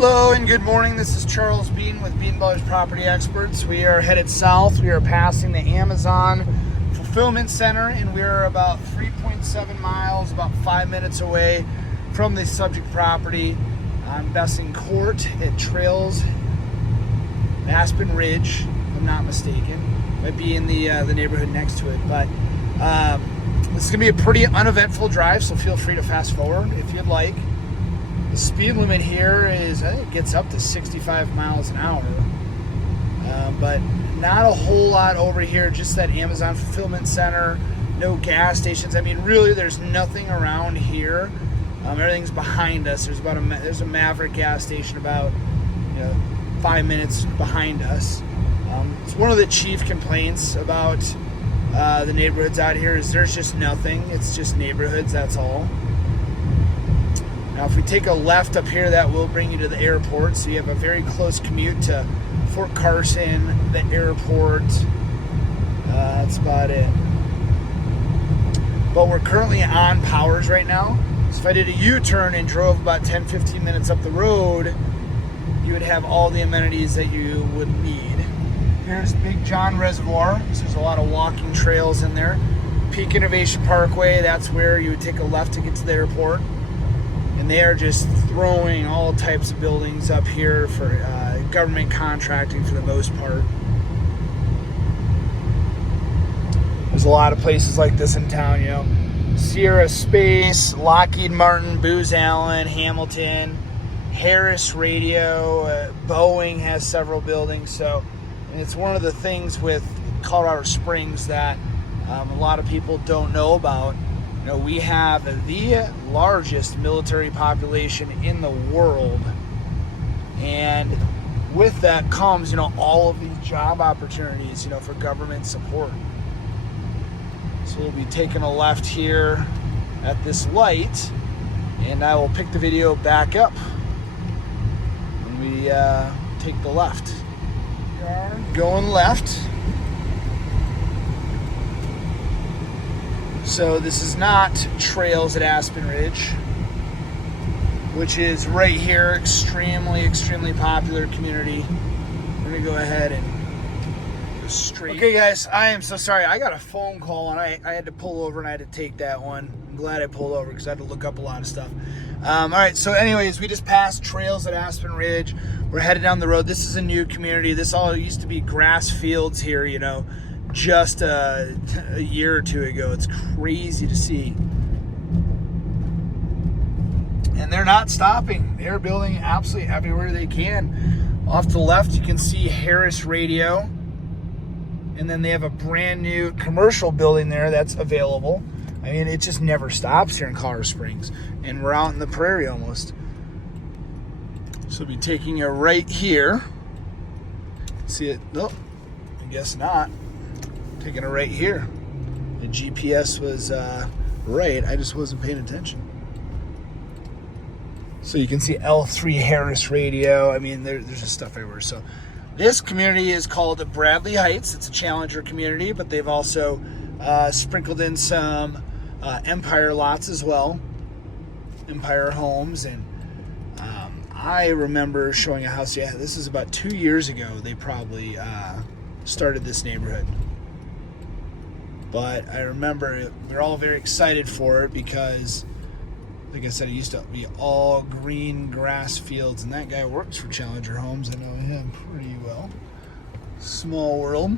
Hello and good morning. This is Charles Beaton with Beaton Brothers Property Experts. We are headed south. We are passing the Amazon Fulfillment Center, and we are about 3.7 miles, about 5 minutes away from the subject property on Besson Court. It trails Aspen Ridge, if I'm not mistaken. Might be in the neighborhood next to it, but this is going to be a pretty uneventful drive, so feel free to fast forward if you'd like. The speed limit here is, I think it gets up to 65 miles an hour, but not a whole lot over here, just that Amazon Fulfillment Center, no gas stations. I mean, really, there's nothing around here. Everything's behind us. There's a Maverick gas station about 5 minutes behind us. It's one of the chief complaints about the neighborhoods out here is there's just nothing. It's just neighborhoods, that's all. Now, if we take a left up here, that will bring you to the airport. So you have a very close commute to Fort Carson, the airport. That's about it. But we're currently on Powers right now. So if I did a U-turn and drove about 10-15 minutes up the road, you would have all the amenities that you would need. Here's Big John Reservoir. So there's a lot of walking trails in there. Peak Innovation Parkway, that's where you would take a left to get to the airport. And they are just throwing all types of buildings up here for government contracting for the most part. There's a lot of places like this in town, Sierra Space, Lockheed Martin, Booz Allen, Hamilton, Harris Radio, Boeing has several buildings. So, and it's one of the things with Colorado Springs that a lot of people don't know about. We have the largest military population in the world, and with that comes, all of these job opportunities, for government support. So we'll be taking a left here at this light, and I will pick the video back up when we take the left. We are going left. So this is not Trails at Aspen Ridge, which is right here, extremely popular community. We're gonna go ahead and go straight. Okay guys, I am so sorry. I got a phone call and I had to pull over and I had to take that one. I'm glad I pulled over because I had to look up a lot of stuff. All right, so anyways, we just passed Trails at Aspen Ridge. We're headed down the road. This is a new community. This all used to be grass fields here, just a year or two ago. It's crazy to see. And they're not stopping. They're building absolutely everywhere they can. Off to the left, you can see Harris Radio. And then they have a brand new commercial building there that's available. I mean, it just never stops here in Colorado Springs. And we're out in the prairie almost. So we'll be taking a right here. See it? Nope, I guess not. Taking a right here. The GPS was right. I just wasn't paying attention. So you can see L3 Harris Radio. I mean, there's just stuff everywhere. So this community is called Bradley Heights. It's a challenger community, but they've also sprinkled in some Empire lots as well. Empire homes. And I remember showing a house. Yeah, this is about 2 years ago. They probably started this neighborhood. But I remember we were all very excited for it because, like I said, it used to be all green grass fields. And that guy works for Challenger Homes. I know him pretty well. Small world.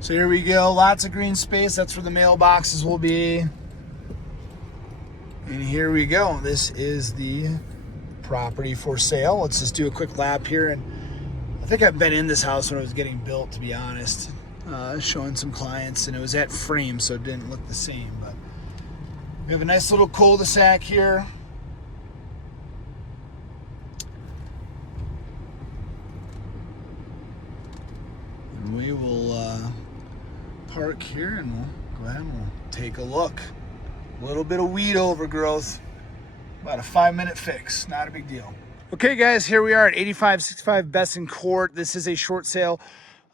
So here we go. Lots of green space. That's where the mailboxes will be. And here we go. This is the property for sale. Let's just do a quick lap here. And I think I've been in this house when it was getting built, to be honest, showing some clients, and it was at frame, so it didn't look the same. But we have a nice little cul-de-sac here. And we will park here, and we'll go ahead and we'll take a look. A little bit of weed overgrowth, about a 5-minute fix, not a big deal. Okay guys, here we are at 8565 Besson Court. This is a short sale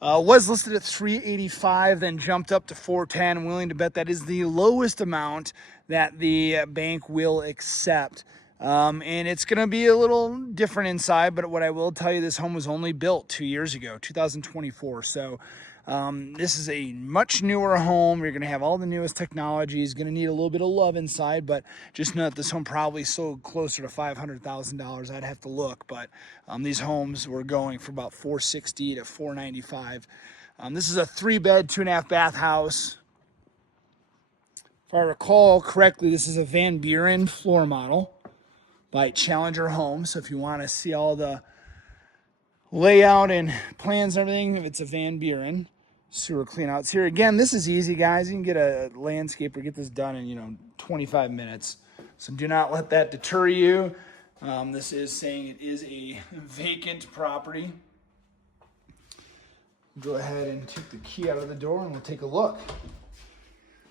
Was listed at 385, then jumped up to 410. I'm willing to bet that is the lowest amount that the bank will accept. And it's going to be a little different inside, but what I will tell you, this home was only built 2 years ago, 2024. So this is a much newer home. You're going to have all the newest technologies. Going to need a little bit of love inside, but just know that this home probably sold closer to $500,000. I'd have to look, but these homes were going for about $460 to $495. This is a 3-bed, 2.5-bath house. If I recall correctly, this is a Van Buren floor model by Challenger Homes. So if you want to see all the layout and plans and everything, if it's a Van Buren. Sewer clean outs here. Again, this is easy, guys. You can get a landscaper, get this done in 25 minutes. So do not let that deter you. This is saying it is a vacant property. Go ahead and take the key out of the door and we'll take a look.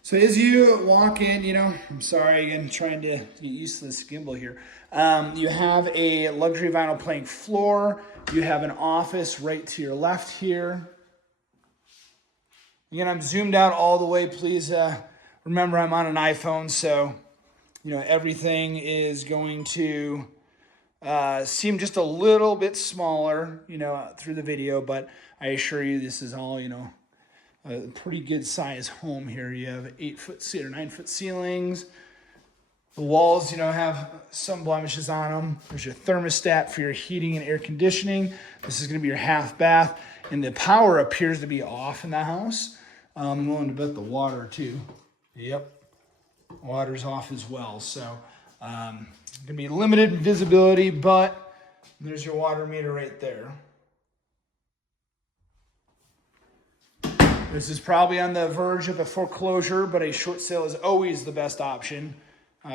So as you walk in, I'm sorry, again, trying to get used to this gimbal here. You have a luxury vinyl plank floor. You have an office right to your left here. Again, I'm zoomed out all the way. Please remember I'm on an iPhone, so everything is going to seem just a little bit smaller, through the video, but I assure you this is all, a pretty good size home here. You have 8-foot or 9-foot ceilings. The walls, have some blemishes on them. There's your thermostat for your heating and air conditioning. This is going to be your half bath, and the power appears to be off in the house. I'm willing to bet the water too. Yep, water's off as well. So going to be limited visibility, but there's your water meter right there. This is probably on the verge of a foreclosure, but a short sale is always the best option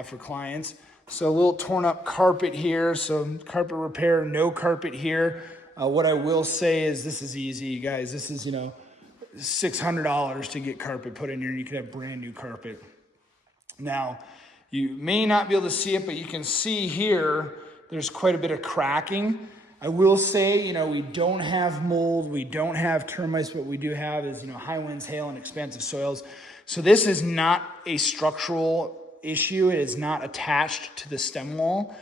for clients. So a little torn up carpet here. So carpet repair, no carpet here. What I will say is this is easy, you guys. This is, $600 to get carpet put in here, and you could have brand new carpet. Now, you may not be able to see it, but you can see here, there's quite a bit of cracking. I will say, we don't have mold, we don't have termites. What we do have is, high winds, hail, and expansive soils. So this is not a structural issue. It is not attached to the stem wall.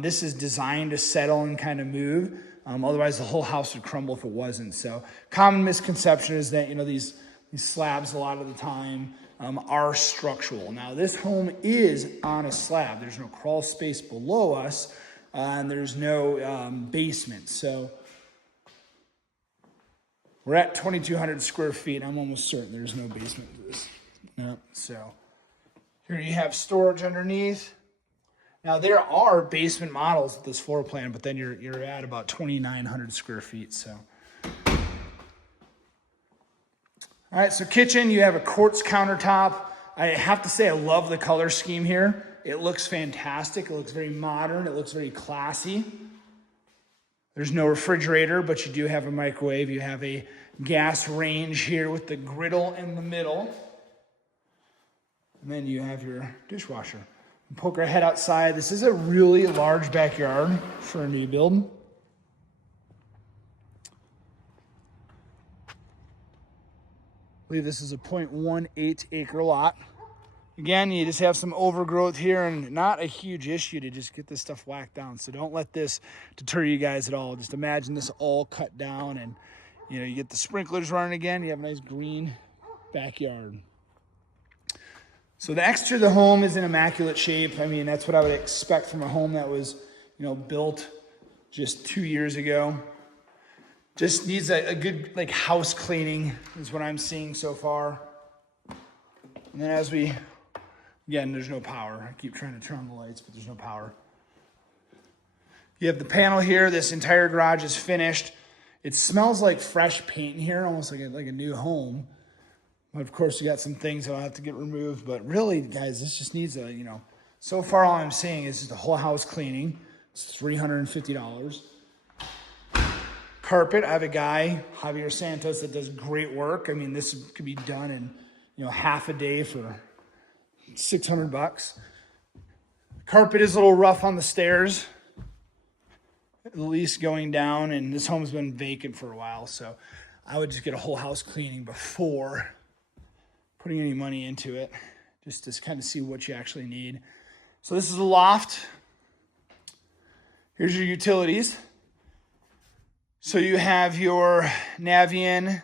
This is designed to settle and kind of move. Otherwise, the whole house would crumble if it wasn't. So common misconception is that, these slabs a lot of the time are structural. Now, this home is on a slab. There's no crawl space below us, and there's no basement. So we're at 2,200 square feet. I'm almost certain there's no basement to this. No. So here you have storage underneath. Now, there are basement models with this floor plan, but then you're at about 2,900 square feet. So, all right, so kitchen, you have a quartz countertop. I have to say I love the color scheme here. It looks fantastic. It looks very modern. It looks very classy. There's no refrigerator, but you do have a microwave. You have a gas range here with the griddle in the middle. And then you have your dishwasher. Poke our head outside. This is a really large backyard for a new build. I believe this is a 0.18 acre lot. Again, you just have some overgrowth here and not a huge issue to just get this stuff whacked down. So don't let this deter you guys at all. Just imagine this all cut down and you get the sprinklers running again. You have a nice green backyard. So the exterior of the home is in immaculate shape. I mean, that's what I would expect from a home that was, built just 2 years ago. Just needs a good house cleaning is what I'm seeing so far. And then again, there's no power. I keep trying to turn on the lights, but there's no power. You have the panel here. This entire garage is finished. It smells like fresh paint in here, almost like a new home. But of course, you got some things that'll have to get removed. But really, guys, this just needs so far all I'm seeing is just a whole house cleaning. It's $350. Carpet, I have a guy, Javier Santos, that does great work. I mean, this could be done in, half a day for $600. Carpet is a little rough on the stairs, at least going down, and this home's been vacant for a while. So I would just get a whole house cleaning before putting any money into it, just to kind of see what you actually need. So this is a loft. Here's your utilities. So you have your Navien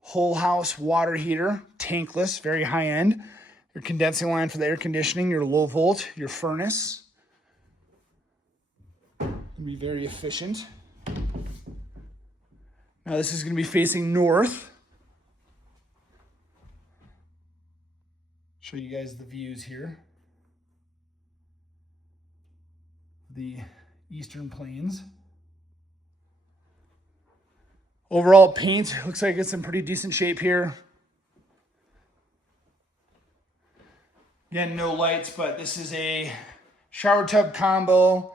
whole house water heater, tankless, very high end. Your condensing line for the air conditioning, your low volt, your furnace. It'll be very efficient. Now this is going to be facing north. Show you guys the views here. The Eastern Plains. Overall paint looks like it's in pretty decent shape here. Again, no lights, but this is a shower tub combo.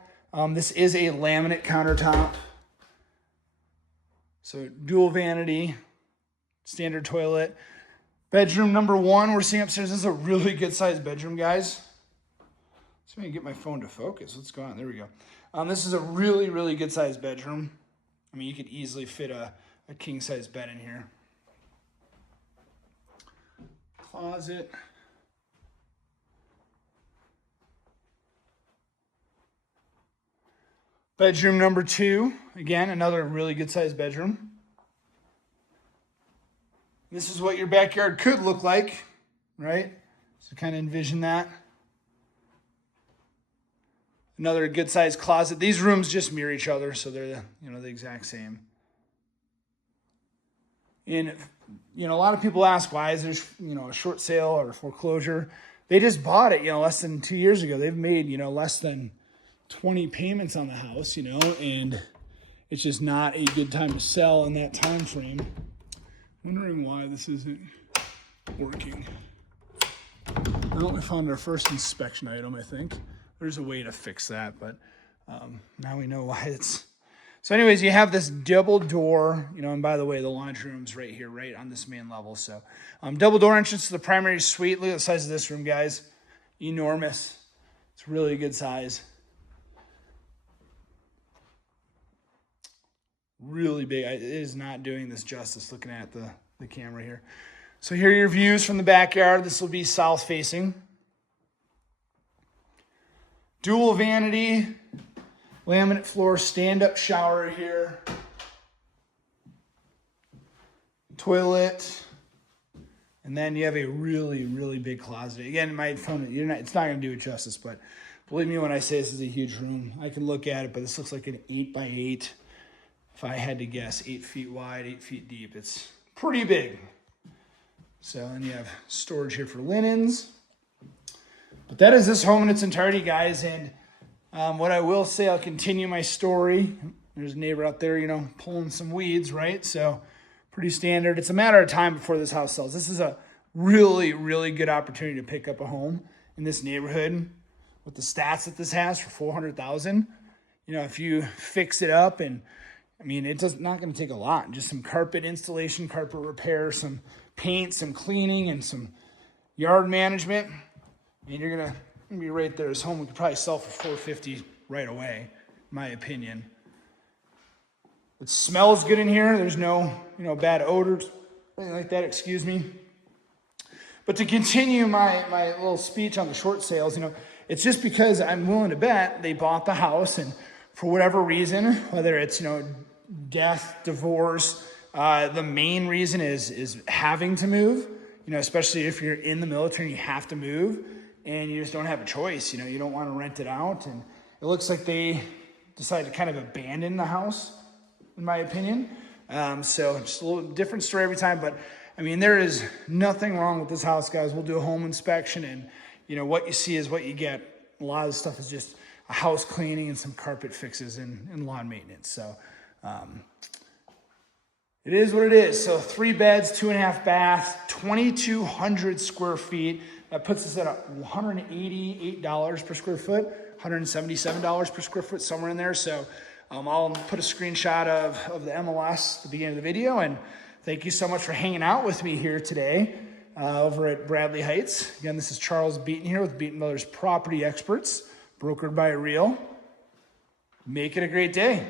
This is a laminate countertop. So dual vanity, standard toilet. Bedroom number 1, we're seeing upstairs. This is a really good sized bedroom, guys. So I can get my phone to focus. What's going on? There we go. This is a really, really good sized bedroom. I mean, you could easily fit a king size bed in here. Closet. Bedroom number 2, again, another really good sized bedroom. This is what your backyard could look like, right? So kind of envision that. Another good sized closet. These rooms just mirror each other, so they're the exact same. And a lot of people ask, why is there a short sale or foreclosure? They just bought it, less than 2 years ago. They've made less than 20 payments on the house, and it's just not a good time to sell in that time frame. Wondering why this isn't working. Well, we found our first inspection item, I think. There's a way to fix that, but now we know why it's... So anyways, you have this double door, and by the way, the laundry room's right here, right on this main level. So double door entrance to the primary suite. Look at the size of this room, guys. Enormous. It's really a good size. Really big. It is not doing this justice looking at the camera here. So here are your views from the backyard. This will be south facing. Dual vanity, laminate floor, stand-up shower here. Toilet. And then you have a really, really big closet. Again, my phone, it's not going to do it justice, but believe me when I say this is a huge room. I can look at it, but this looks like an 8x8. If I had to guess, 8 feet wide, 8 feet deep. It's pretty big. So, and you have storage here for linens. But that is this home in its entirety, guys. And what I will say, I'll continue my story. There's a neighbor out there, pulling some weeds, right? So, pretty standard. It's a matter of time before this house sells. This is a really, really good opportunity to pick up a home in this neighborhood with the stats that this has for $400,000. If you fix it up and it's not going to take a lot. Just some carpet installation, carpet repair, some paint, some cleaning, and some yard management. You're going to be right there. This home we could probably sell for $450 right away, in my opinion. It smells good in here. There's no, bad odors, anything like that, excuse me. But to continue my little speech on the short sales, it's just because I'm willing to bet they bought the house, and for whatever reason, whether it's, death, divorce, the main reason is having to move, especially if you're in the military and you have to move and you just don't have a choice. You don't want to rent it out. And it looks like they decided to kind of abandon the house, in my opinion. So just a little different story every time. But there is nothing wrong with this house, guys. We'll do a home inspection, and what you see is what you get. A lot of the stuff is just a house cleaning and some carpet fixes and lawn maintenance. So it is what it is. So 3 beds, 2.5 baths, 2,200 square feet. That puts us at $188 per square foot, $177 per square foot, somewhere in there. So I'll put a screenshot of the MLS at the beginning of the video. And thank you so much for hanging out with me here today over at Bradley Heights. Again, this is Charles Beaton here with Beaton Brothers Property Experts, brokered by Real. Make it a great day.